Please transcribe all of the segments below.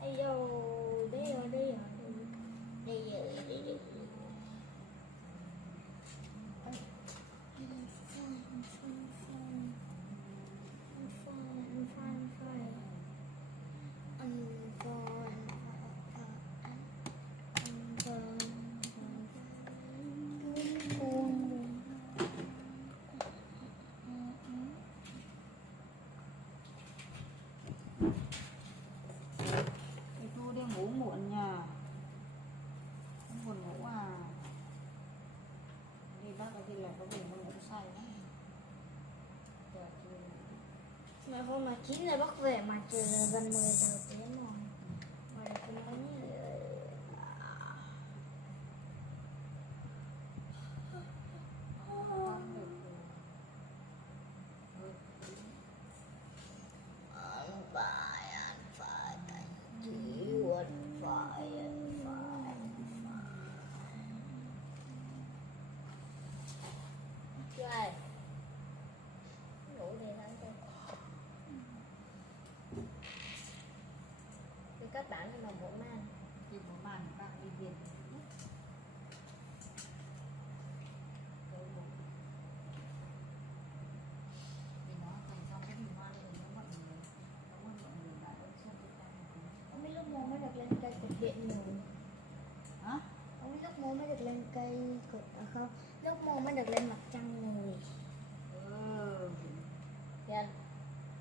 Ây dô, đi rồi, đi rồi. Đi rồi, đi rồi. Thu đi ngủ muộn nhà, không buồn ngủ à? Đi bác thì là có về nó ngủ say lắm. Mà hôm mà 9 giờ bắt về mà trời là gần 10 giờ tối rồi. Mà cũng có các bạn nhưng mà mỗi màn thì một màn các đi viện thì nó thành xong cái hình hoa này nó mọi người đã ơn xuân cho ta không biết lúc mô mới được lên cây cột điện nhiều. hả? Không biết lúc mô mới được lên cây cột không, lúc mô mới được lên mặt trăng người. Dạ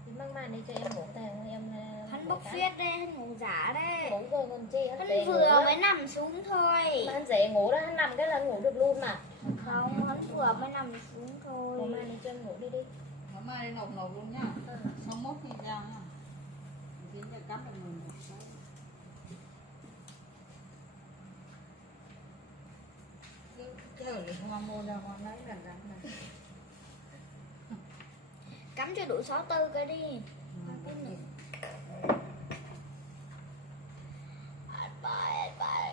thì mang màn đi cho em ngủ tè em. Hắn bốc phét đây, hắn ngủ giả đây. Ngủ rồi còn chi, hắn vừa mới nằm xuống thôi. Mà hắn dễ ngủ đó, hắn nằm cái là ngủ được luôn mà. Không, hắn vừa mới nằm xuống thôi. Ngủ màn đi cho em ngủ đi đi. Ngày mai đi nộp luôn nhá. 61 thì ra nha. Chính là cắm được mình một cái. Cái thì không mua đâu, không lấy gần gần này. Cắm cho đủ 64 cái đi.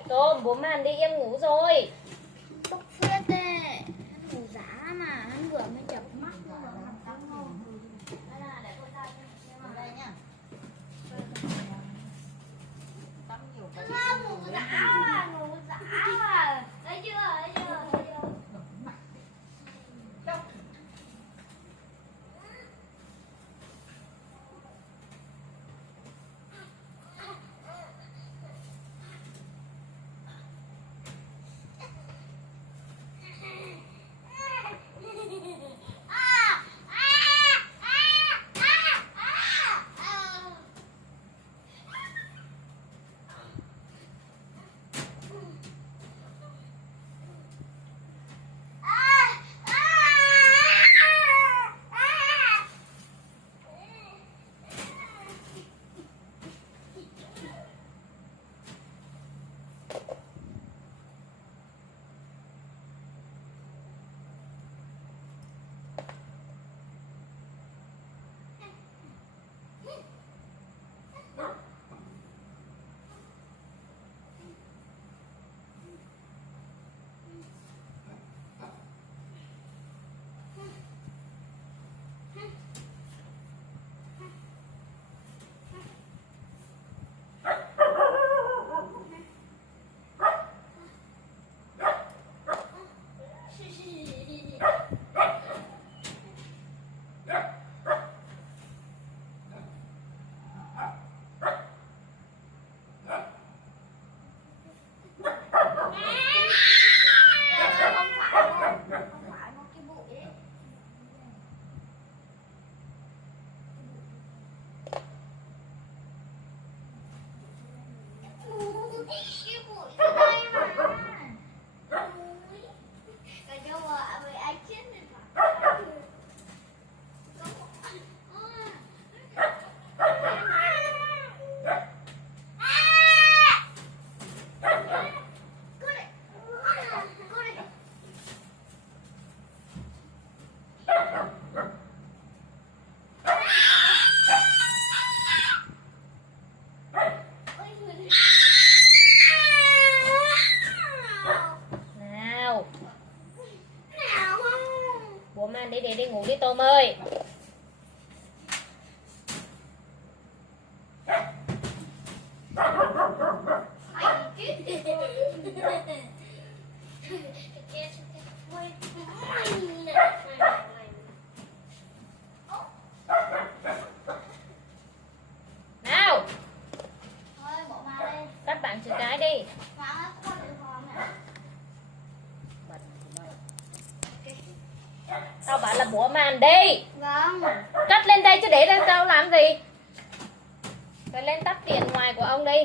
Tôm, bố màn đi em ngủ rồi. Bốc phết đấy. Hắn ngủ giả mà, hắn vừa mới chập mắt. Đây nha. Tắm nhiều cái. Ngủ giả à, ngủ giả à. Thấy chưa, thấy chưa, thấy chưa. Bủa màn để đi ngủ đi Tôm ơi. Nào. Các bạn chữ cái đi. Tao bảo là bủa màn đi. Vâng. Cất lên đây chứ để lên tao làm gì. Rồi lên tắt tiền ngoài của ông đi.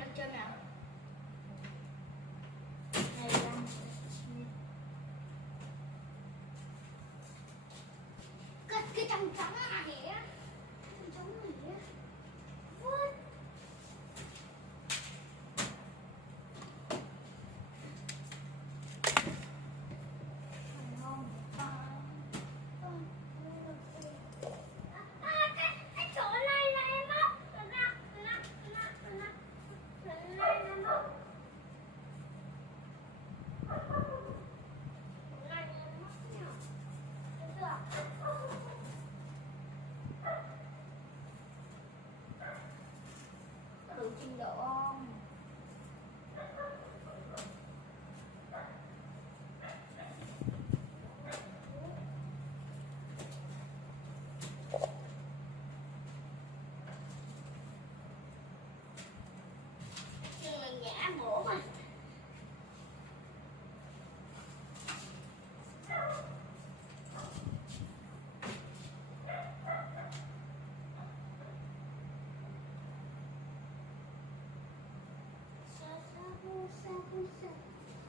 Được chưa nào? 25. Cái trắng trắng này á. Trắng này á. What? Cái chỗ này là em móc. Đủ trình độ không? Mình nhả bổ mà.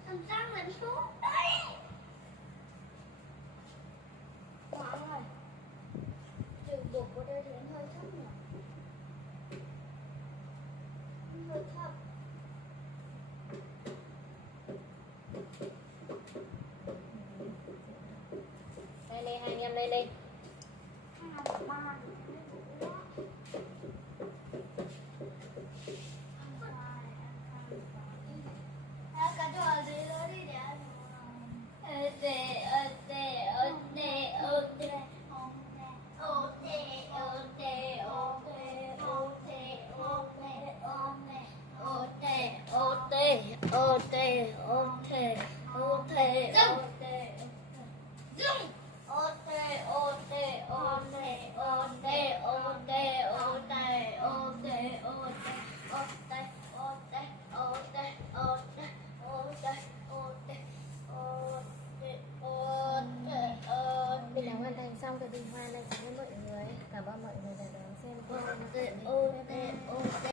Làm sao mình xuống đây? Mọi người, trường buộc của đây thì anh hơi thấp nhỉ? Hơi thấp. Đây đi, hai anh em lên đi. Dừng.